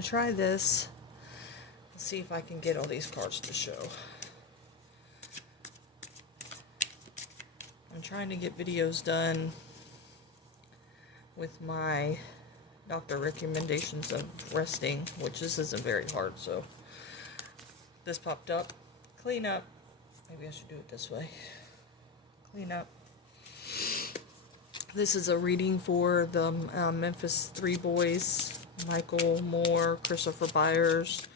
to try this. Let's see if I can get all these cards to show. I'm trying to get videos done with my doctor recommendations of resting, which this isn't very hard, so this popped up. Clean up. Maybe I should do it this way. Clean up. This is a reading for the Memphis Three Boys, Michael Moore, Christopher Byers,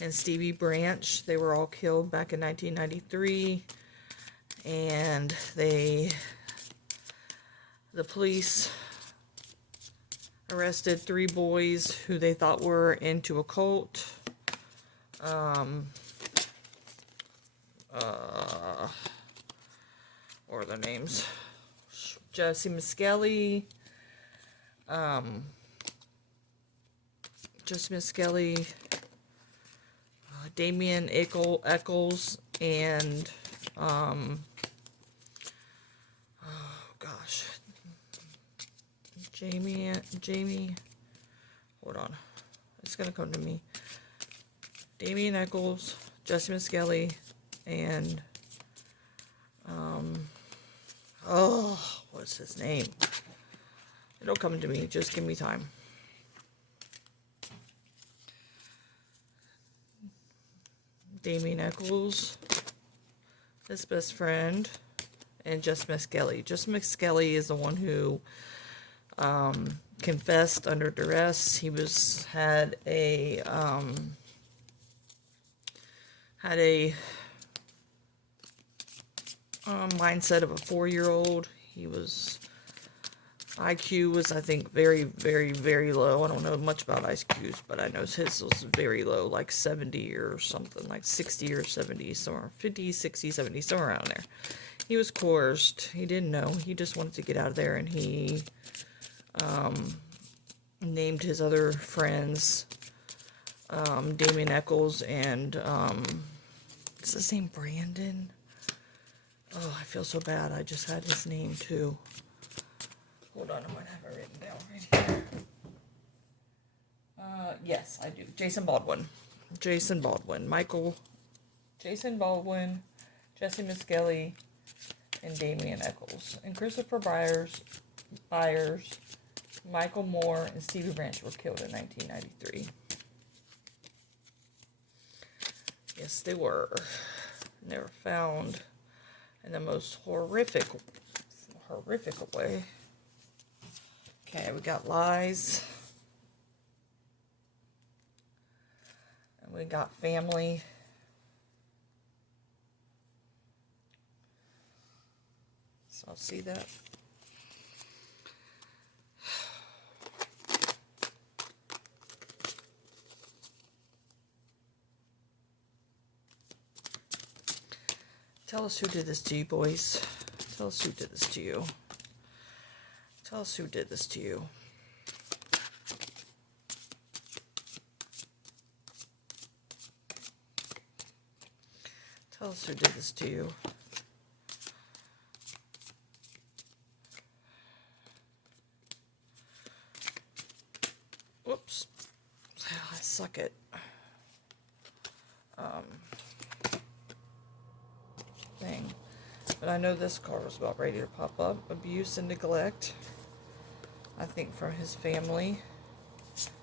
and Stevie Branch. They were all killed back in 1993, and the police arrested 3 boys who they thought were into a cult. What are their names? Jesse Miskelly, Damien Eccles, and oh gosh, Jamie, hold on, it's gonna come to me. Damien Eccles, Jesse Miskelly, and what's his name? It'll come to me, just give me time. Damien Eccles, his best friend, and Jess Miskelly. Jess Miskelly is the one who confessed under duress. He had a mindset of a 4-year-old. IQ was, I think, very, very, very low. I don't know much about IQs, but I know his was very low, like 70 or something, like 60 or 70, somewhere, 50, 60, 70, somewhere around there. He was coerced. He didn't know. He just wanted to get out of there, and he named his other friends Damien Eccles and, what's his name, Brandon? Oh, I feel so bad. I just had his name, too. Hold on, I might have it written down right here. Yes, I do. Jason Baldwin, Jason Baldwin, Jesse Miskelly, and Damien Eccles. And Christopher Byers, Michael Moore, and Stevie Branch were killed in 1993. Yes, they were. And they were found in the most horrific way. Okay, we got lies. And we got family. So I'll see that. Tell us who did this to you, boys. Tell us who did this to you. Tell us who did this to you. Tell us who did this to you. Whoops. I suck it. Thing. But I know this card was about ready to pop up. Abuse and neglect. I think from his family.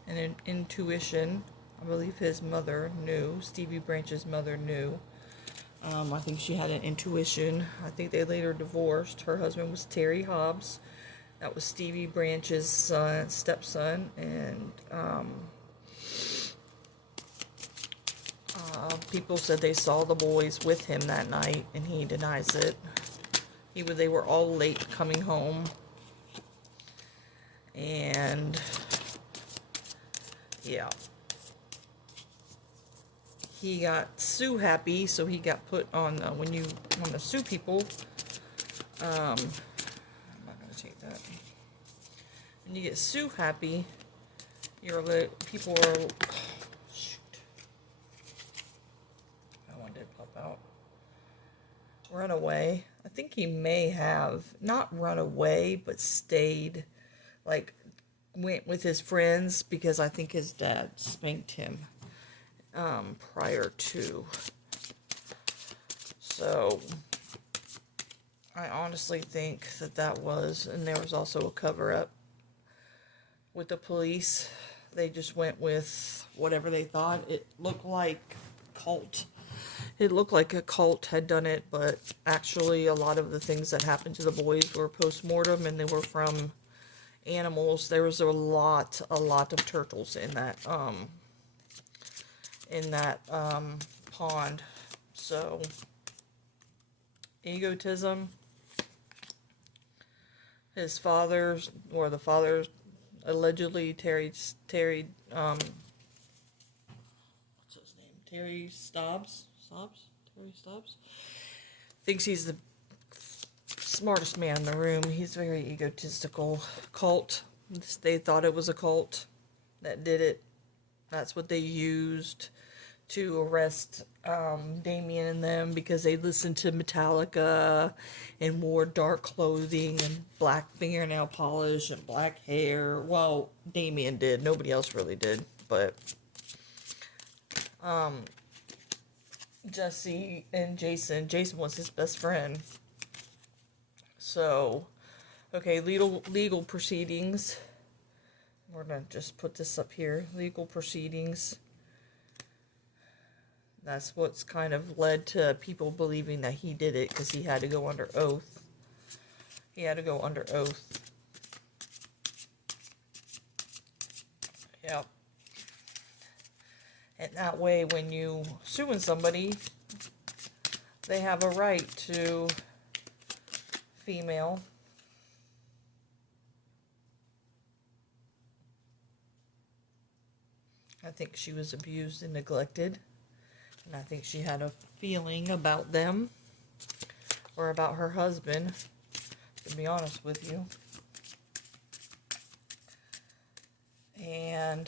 And an intuition. I believe his mother knew. Stevie Branch's mother knew. I think she had an intuition. I think they later divorced. Her husband was Terry Hobbs. That was Stevie Branch's stepson. And people said they saw the boys with him that night, and he denies it. They were all late coming home, and yeah, he got sue happy, so he got put on when you want to sue people. I'm not gonna take that. When you get sue happy, people are. Out. Run away. I think he may have not run away, but stayed, like went with his friends because I think his dad spanked him prior to. So I honestly think that was, and there was also a cover-up with the police. They just went with whatever they thought. It looked like cult. It looked like a cult had done it, but actually a lot of the things that happened to the boys were post-mortem, and they were from animals. There was a lot of turtles in that pond. So egotism. His father, or the father, allegedly Terry what's his name? Terry Stobbs, thinks he's the smartest man in the room. He's very egotistical. Cult. They thought it was a cult that did it. That's what they used to arrest Damien and them, because they listened to Metallica and wore dark clothing and black fingernail polish and black hair. Well, Damien did. Nobody else really did. But Jesse and Jason was his best friend. So, okay, legal proceedings. We're going to just put this up here. Legal proceedings. That's what's kind of led to people believing that he did it, because he had to go under oath. Yep. And that way, when you suing somebody, they have a right to female. I think she was abused and neglected. And I think she had a feeling about them, or about her husband, to be honest with you. And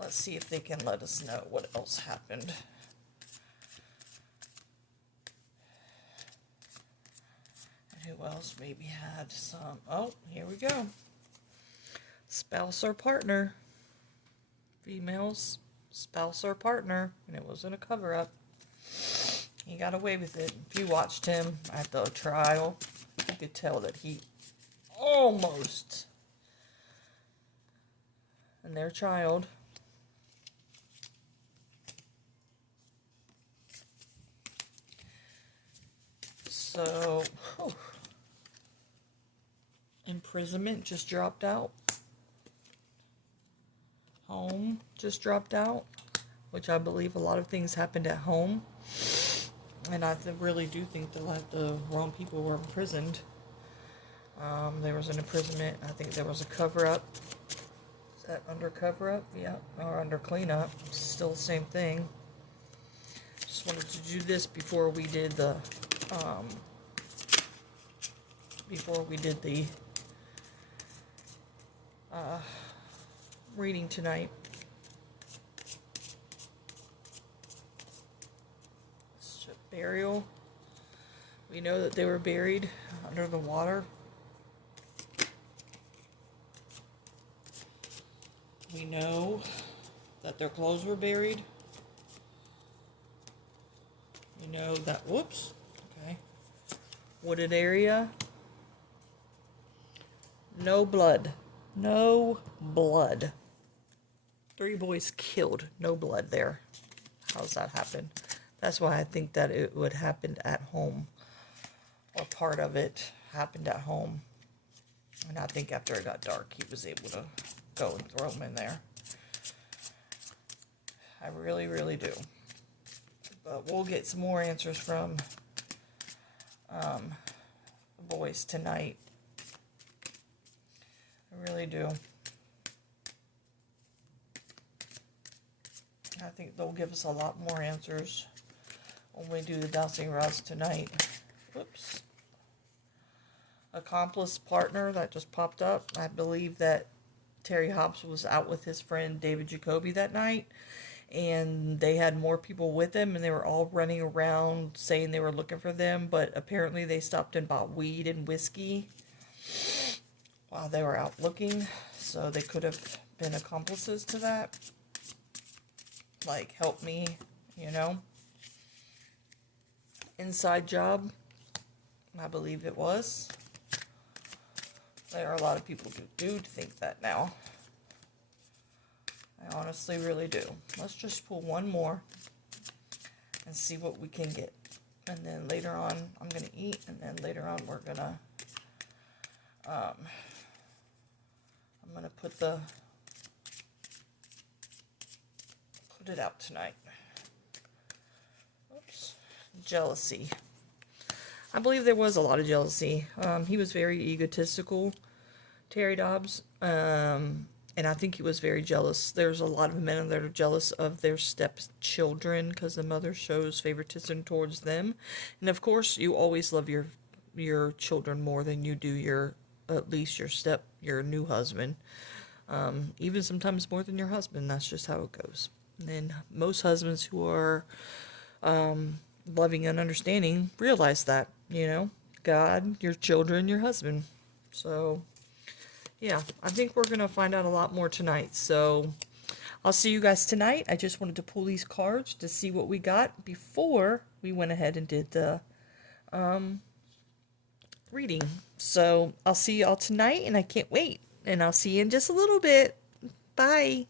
let's see if they can let us know what else happened. And who else maybe had some? Oh, here we go. Spouse or partner. Females. Spouse or partner, and it wasn't a cover-up. He got away with it. If you watched him at the trial, you could tell that he almost, and their child, so imprisonment just dropped out. Home just dropped out, which I believe a lot of things happened at home, and I really do think that the wrong people were imprisoned. There was an imprisonment. I think there was a cover-up. Is that under cover-up? Yeah, or under cleanup. Still the same thing. Just wanted to do this before we did the reading tonight. Burial. We know that they were buried under the water. We know that their clothes were buried. We know that, wooded area. No blood. 3 boys killed. No blood there. How's that happen? That's why I think that it would happen at home, or part of it happened at home. And I think after it got dark, he was able to go and throw them in there. I really, really do. But we'll get some more answers from the boys tonight. I really do. I think they'll give us a lot more answers when we do the dowsing rods tonight. Whoops. Accomplice partner, that just popped up. I believe that Terry Hobbs was out with his friend David Jacoby that night, and they had more people with them, and they were all running around saying they were looking for them, but apparently they stopped and bought weed and whiskey. while they were out looking, so they could have been accomplices to that. Like, help me, you know. Inside job, I believe it was. There are a lot of people who do think that now. I honestly really do. Let's just pull one more and see what we can get. And then later on, I'm going to eat, and then later on we're going to, I'm going to put it out tonight. Oops. Jealousy. I believe there was a lot of jealousy. He was very egotistical, Terry Dobbs, and I think he was very jealous. There's a lot of men that are jealous of their stepchildren because the mother shows favoritism towards them. And of course, you always love your children more than you do at least your new husband. Even sometimes more than your husband. That's just how it goes. And then most husbands who are loving and understanding realize that, you know, God, your children, your husband. So yeah, I think we're going to find out a lot more tonight. So I'll see you guys tonight. I just wanted to pull these cards to see what we got before we went ahead and did the reading. So I'll see y'all tonight, and I can't wait. And I'll see you in just a little bit. Bye.